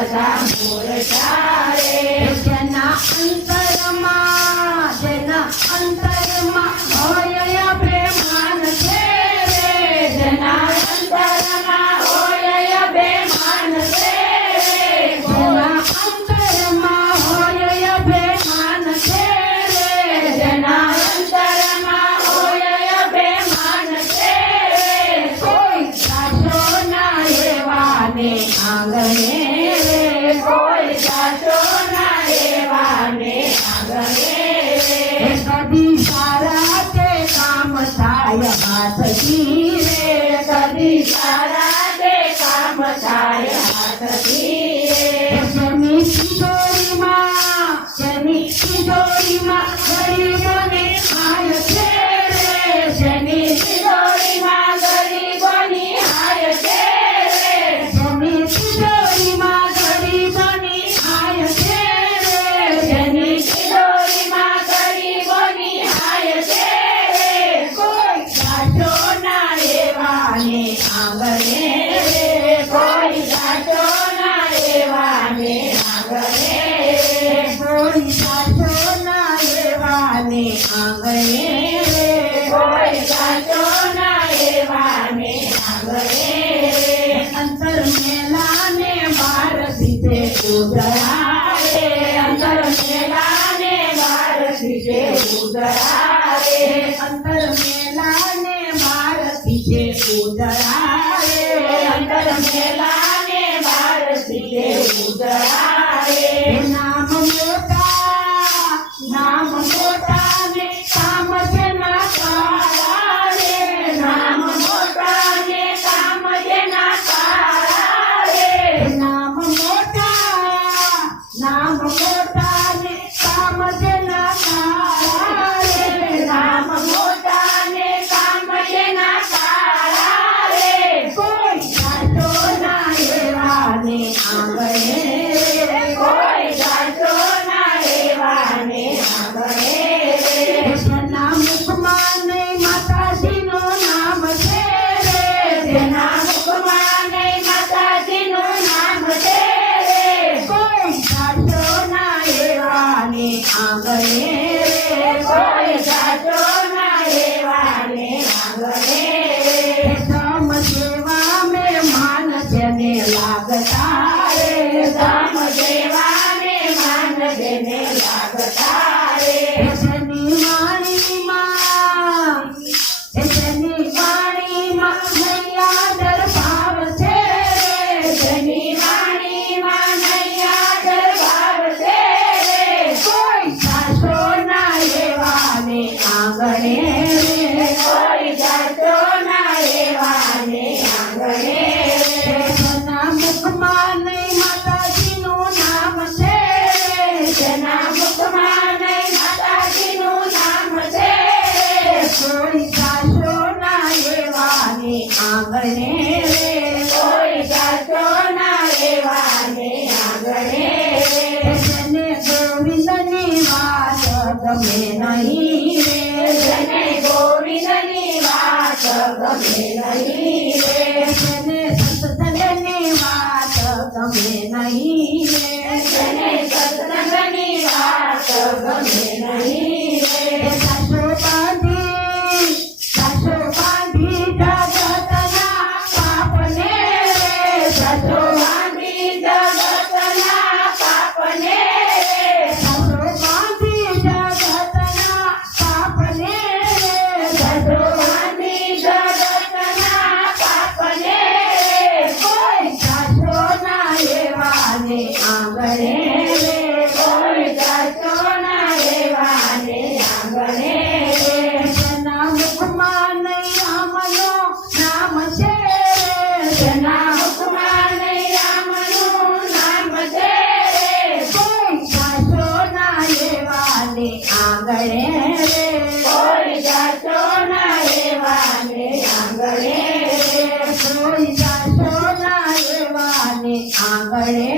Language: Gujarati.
બધા મૂર્છા રે જેના અંતરમાં હોય અભિમાન છે રે જેના અંતરમાં હોય અભિમાન છે રે જેના અંતરમાં હોય અભિમાન છે રે જેના અંતરમાં હોય અભિમાન છે રે કોઈ સાચો ના એવાને આંગણે રે કોઈ સાચો ના એવાને આંગણે રે કદી સારા તે કામ થાય હાથથી રે કદી સારા તે કામ થાય હાથથી રે જેની તિજોરીમાં ગરીબોને હાય છે રે જેની તિજોરીમાં ગરીબોની હાય છે રે જેની તિજોરીમાં ગરીબોની હાય છે રે જેની તિજોરીમાં ગરીબોની હાય છે રે કોઈ સાચો ના એવાને આંગણે રે કોઈ સાચો ના એવાને આંગણે રે કોઈ સાચો ના એવાને આંગણે રે કોઈ સાચો ના એવાને આંગણે રે અંતર મેલાને બાર દીધે ઉજળા રે અંતર મેલાને બાર દીધે ઉજળા રે અંતર મેલાને બાર દીધે ઉજળા રે અંતર મેલાને બાર દીધે ઉજળા રે નામ મોટા ને કામ જેના કાળા રે નામ મોટા ને કામ જેના કાળા રે નામ મોટા ને કામ જેના કાળા રે નામ મોટા ને કામ જેના કાળા રે કોઈ સાચો ના એવાને આંગણે રે કોઈ સાચો ના એવાને આંગણે રે જેના મુખમાં નહીં માતાજીનું નામ છે રે જેના મુખમાં નહીં માતાજીનું નામ છે રે કોઈ સાચો ના એવાને આંગણે રે કોઈ સાચો ના એવાને આંગણે રે ધમ સેવા મેં માન જેને લાગતા રે ધામ દેવાને માન જેને લાગતા રે જેની વાણીમાં નૈયા દરભાવ છે રે જેની વાણીમાં નૈયા દરબાર છે રે કોઈ સાચો ના એવાને આંગણે રે કોઈ સાચો ના એવાને આંગણે રે જેના મુખમાં નહીં માતાજીનું નામ છે રે જેના મુખમાં નહીં માતાજીનું નામ છે રે કોઈ સાચો ના એવાને આંગણે રે કોઈ સાચો ના એવાને આંગણે રે જેને ગોવિંદની વાત ગમે નહીં રે જેને ગોવિંદની વાત ગમે નહીં રે જેને સત્સંગની વાત ગમે નહીં રે જેને સત્સંગની વાત ગમે નહીં રે સાચો બાંધી જગતના પાપને રે સાચો બાંધી જગતના પાપને રે સાચો બાંધી જગતના પાપને રે સાચો બાંધી જગતના પાપને રે કોઈ સાચો ના એવાને આંગણે રે કોઈ સાચો ના એવાને આંગણે રે જેના મુખમાં નહીં રામનું નામ છે રે જેના મુખમાં નહીં રામનું નામ છે રે કોઈ સાચો ના એવાને આંગણે રે કોઈ સાચો ના એવાને આંગણે રે કોઈ સાચો ના એવાને આંગણે